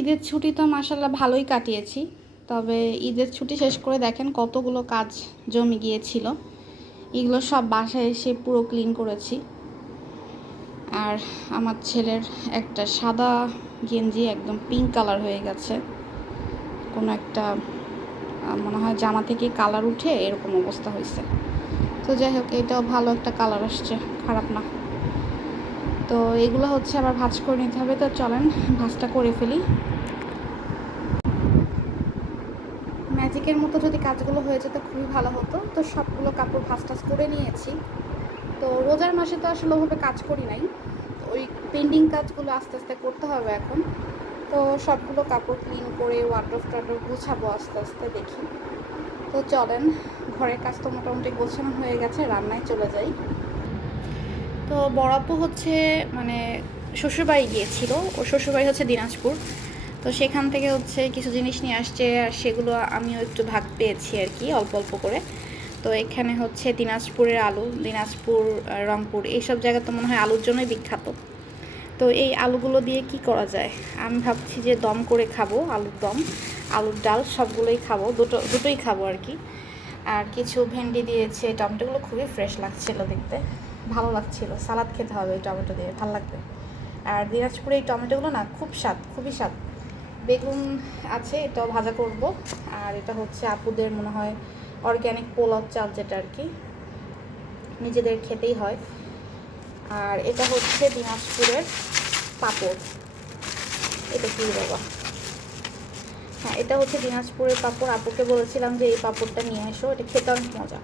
ঈদের ছুটি তো মাসাল্লাহ ভালোই কাটিয়েছি, তবে ঈদের ছুটি শেষ করে দেখেন কতগুলো কাজ জমে গিয়েছিল। এগুলো সব বাসায় এসে পুরো ক্লিন করেছি। আর আমার ছেলের একটা সাদা গেঞ্জি একদম পিঙ্ক কালার হয়ে গেছে। কোনো একটা মনে হয় জামা থেকে কালার উঠে এরকম অবস্থা হয়েছে। তো যাই হোক, এটাও ভালো একটা কালার আসছে, খারাপ না। তো এগুলো হচ্ছে আবার ভাজ করে নিতে হবে। তো চলেন, ভাজটা করে ফেলি। ম্যাজিকের মতো যদি কাজগুলো হয়ে যেত, খুবই ভালো হতো। তো সবগুলো কাপড় ভাজ টাজ করে নিয়েছি। তো রোজার মাসে তো আসলে ওভাবে কাজ করি নাই। ওই পেন্ডিং কাজগুলো আস্তে আস্তে করতে হবে এখন। তো সবগুলো কাপড় ক্লিন করে ওয়ার্ড্রোফ টাড্রোফ গুছাবো আস্তে আস্তে দেখি। তো চলেন, ঘরের কাজ তো মোটামুটি গোছানো হয়ে গেছে, রান্নায় চলে যাই। তো বড় আপু হচ্ছে মানে শ্বশুরবাড়ি গিয়েছিল। ও শ্বশুরবাড়ি হচ্ছে দিনাজপুর। তো সেখান থেকে হচ্ছে কিছু জিনিস নিয়ে আসছে, আর সেগুলো আমিও একটু ভাগ পেয়েছি আর কি, অল্প অল্প করে। তো এখানে হচ্ছে দিনাজপুরের আলু, দিনাজপুর রংপুর, এইসব জায়গা তো মনে হয় আলুর জন্যই বিখ্যাত। তো এই আলুগুলো দিয়ে কি করা যায়? আমি ভাবছি যে দম করে খাব, আলুর দম, আলুর ডাল, সবগুলোই খাব, দুটো, দুটোই খাব আর কি। আর কিছু ভেন্ডি দিয়েছে, টমেটোগুলো খুবই ফ্রেশ লাগছিল দেখতে। ভালো লাগছিল। সালাদ খেতে হবে এই টমেটো দিয়ে, ভালো লাগবে। আর দিনাজপুরে এই টমেটোগুলো না খুব স্বাদ, খুবই স্বাদ। বেগুন আছে, এটাও ভাজা করব। আর এটা হচ্ছে আপুদের মনে হয় অর্গ্যানিক পোলাও চাল যেটা আর কি। নিজেদের খেতেই হয়। আর এটা হচ্ছে দিনাজপুরের পাপড়। এটা কি বাবা? হ্যাঁ এটা হচ্ছে দিনাজপুরের পাপড়। আপুকে বলেছিলাম যে এই পাপড়টা নিয়ে এসো, এটা খেতে অনেক মজা।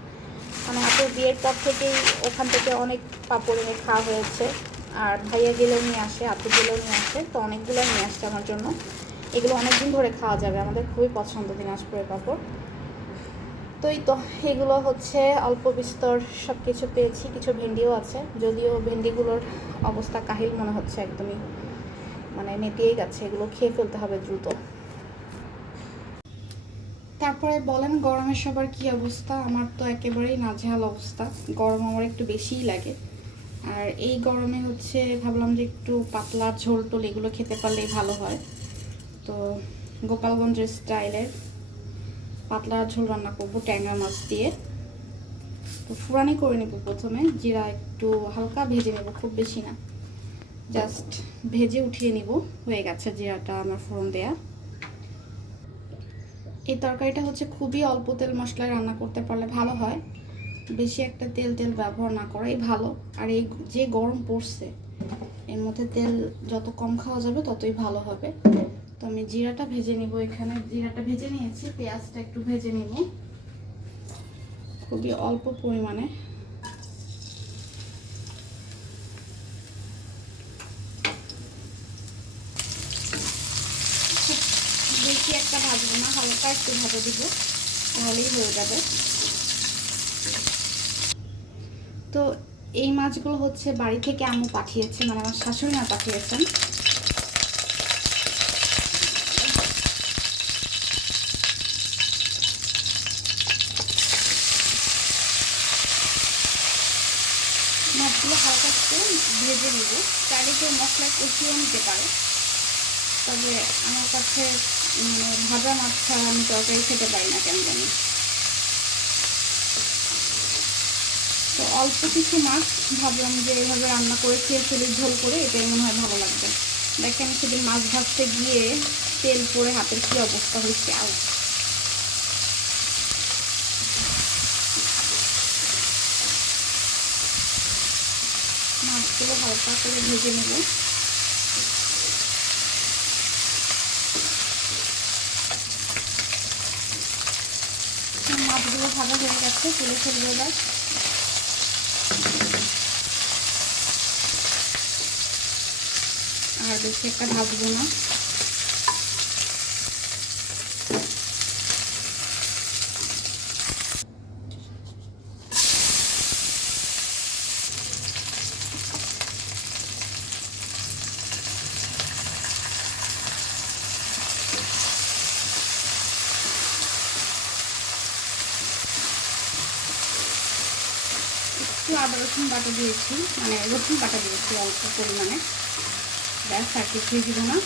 মানে আপুর বিয়ের পর থেকেই ওখান থেকে অনেক পাপড় এনে খাওয়া হয়েছে। আর ভাইয়া গেলেও নিয়ে আসে আপু গেলেও নিয়ে আসে, তো অনেকগুলো নিয়ে আসছে আমার জন্য। এগুলো অনেক দিন ধরে খাওয়া যাবে, আমাদের খুবই পছন্দ দিনাজপুরের পাপড়। তো এই তো, এগুলো হচ্ছে অল্প বিস্তর সব কিছু পেয়েছি, কিছু ভেন্ডিও আছে, যদিও ভেন্ডিগুলোর অবস্থা কাহিল মনে হচ্ছে একদমই মানে নেতিয়েই গেছে এগুলো খেয়ে ফেলতে হবে দ্রুত। তারপরে বলেন গরমের সবার কি অবস্থা? আমার তো একেবারেই নাজেহাল অবস্থা। গরম আমার একটু বেশিই লাগে। আর এই গরমে হচ্ছে ভাবলাম যে একটু পাতলা ঝোল টোল এগুলো খেতে পারলেই ভালো হয়। তো গোপালগঞ্জের স্টাইলের পাতলা ঝোল রান্না করব ট্যাংরা মাছ দিয়ে। তো ফুরানি করে নেব প্রথমে। জিরা একটু হালকা ভেজে নেব, খুব বেশি না। জাস্ট ভেজে উঠিয়ে নিব। হয়ে গেছে জিরাটা আমার ফোড়ন দেয়া। এই তরকারিটা হচ্ছে খুবই অল্প তেল মশলায় রান্না করতে পারলে ভালো হয়। বেশি একটা তেল তেল ব্যবহার না করাই ভালো। আর এই যে গরম পড়ছে, এর মধ্যে তেল যত কম খাওয়া যাবে ততই ভালো হবে। তো আমি জিরাটা ভেজে নিব এখানে। জিরাটা ভেজে নিয়েছি, পেঁয়াজটা একটু ভেজে নিব। খুবই অল্প পরিমাণে খুব বেশি একটা ভাজবো না হালকা একটু ভাজা দিব, তাহলেই হয়ে যাবে। তো এই মাছগুলো হচ্ছে বাড়ি থেকে আম্মু পাঠিয়েছে মানে আমার শাশুড়ি মা পাঠিয়েছেন। মাছগুলো হালকা একটু ভেজে নিব। চাইলে কেউ মশলা কষিয়েও নিতে পারে। তবে আমার কাছে ভাজা মাছ ছাড়া আমি তরকারি খেতে পারি না কেন জানি। তো অল্প কিছু মাছ ভাবলাম যে এইভাবে রান্না করে খেয়ে ফেলি, ঝোল করে, এটাই মনে হয় ভালো লাগবে। দেখেন সেদিন মাছ ভাজতে গিয়ে তেল পরে হাতের কী অবস্থা হয়েছে, আউ। মাছগুলো হালকা করে ভেজে নেব। মাছগুলো ভাজা হয়ে গেছে তুলে ফেলব এবার আর বেশি একটা ভাজবো না। একটু আদা, রসুন বাটা দিয়েছি মানে রসুন বাটা দিয়েছি অল্প পরিমাণে। ব্যাস, আর কিছুই দিব না।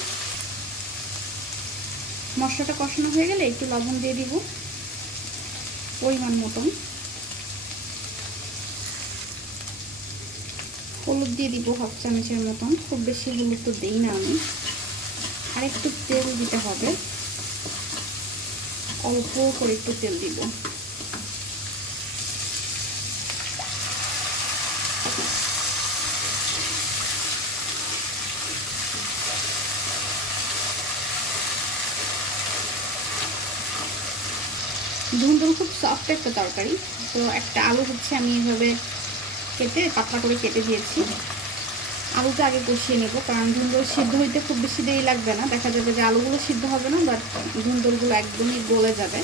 মশলাটা কষানো হয়ে গেলে একটু লবণ দিয়ে দিব, পরিমাণ মতন। হলুদ দিয়ে দিব হাফ চামচের মতন, খুব বেশি হলুদ তো দিই না আমি। আর একটু তেল দিতে হবে। অল্প করে একটু তেল দিব। ধুন্দুল খুব সফট একটা তরকারি। তো একটা আলু হচ্ছে আমি এভাবে কেটে, পাতলা করে কেটে দিয়েছি। আলুটা আগে কষিয়ে নেব, কারণ ধুন্দুল সিদ্ধ হইতে খুব বেশি দেরি লাগবে না। দেখা যাবে যে আলুগুলো সিদ্ধ হবে না বাট ধুন্দুলগুলো একদমই গলে যাবে।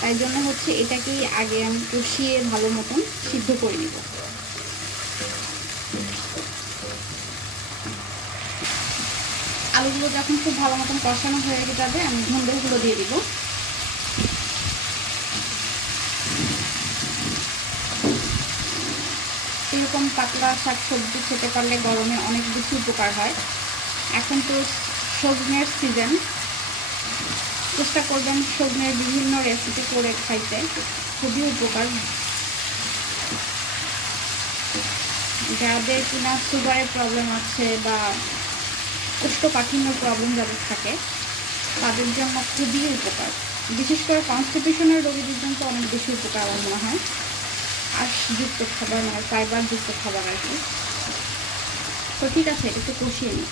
তাই জন্য হচ্ছে এটাকেই আগে আমি কষিয়ে ভালো মতন সিদ্ধ করে নিব। আলুগুলো যখন খুব ভালো মতন কষানো হয়ে যাবে, আমি ধুন্দুলগুলো দিয়ে দিব। এরকম পাতলা শাক সবজি খেতে পারলে গরমে অনেক বেশি উপকার হয়। এখন তো সজনের সিজন চেষ্টা করবেন সজনের বিভিন্ন রেসিপি করে খাইতে। খুবই উপকার। যাদের কিনা সুগারের প্রবলেম আছে বা কোষ্ঠকাঠিন্য প্রবলেম যাদের থাকে, তাদের জন্য খুবই উপকার। বিশেষ করে কনস্টিটিউশনের রোগীদের জন্য তো অনেক বেশি উপকার আমার মনে হয়। আঁশযুক্ত খাবার মানে ফাইবারযুক্ত খাবার আর কি। তো ঠিক আছে এটা একটু কষিয়ে নিই।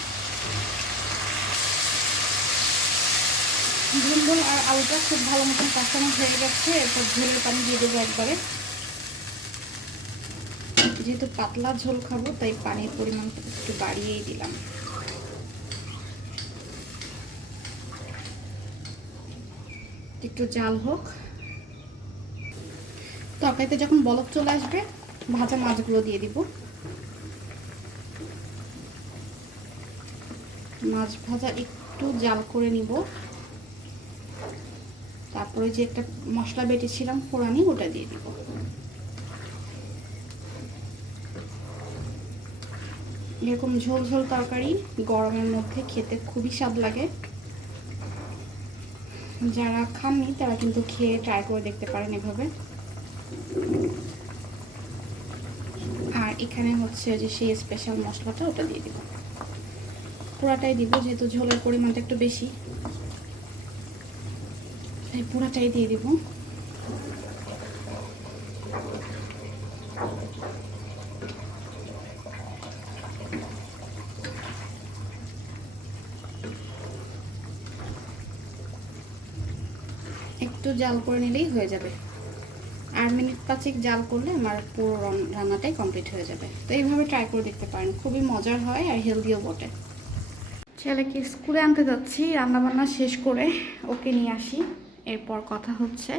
ধুন্দুল আর আলুটা খুব ভালো মতন কষানো হয়ে গেছে, এরপর ঝোলের পানি দিয়ে দেবো একবারে। যেহেতু পাতলা ঝোল খাব, তাই পানির পরিমাণ একটু বাড়িয়েই দিলাম। একটু জাল হোক। তরকারিতে যখন বলক চলে আসবে, ভাজা মাছগুলো দিয়ে দিব। মাছ ভাজা একটু জাল করে নিব। তারপরে যে একটা মশলা বেটেছিলাম, ফোড়ানি, ওটা দিয়ে দিব। এরকম ঝোল ঝোল তরকারি গরমের মধ্যে খেতে খুবই স্বাদ লাগে। যারা খাননি, তারা কিন্তু খেয়ে ট্রাই করে দেখতে পারেন এভাবে। আর এখানে হচ্ছে যে সেই স্পেশাল মশলাটা ওটা দিয়ে দিব। পুরাটাই দিব, যেহেতু ঝোলের পরিমাণটা একটু বেশি। তাই পুরাটাই দিয়ে দিব। একটু জাল করে নিলেই হয়ে যাবে। আর মিনিট পাঁচেক জাল করলে আমার পুরো রান্নাটাই কমপ্লিট হয়ে যাবে। তো এইভাবে ট্রাই করে দেখতে পারেন, খুবই মজার হয় আর হেলদিও বটে। ছেলেকে স্কুলে আনতে যাচ্ছি, রান্নাবান্না শেষ করে ওকে নিয়ে আসি, এরপর কথা হচ্ছে।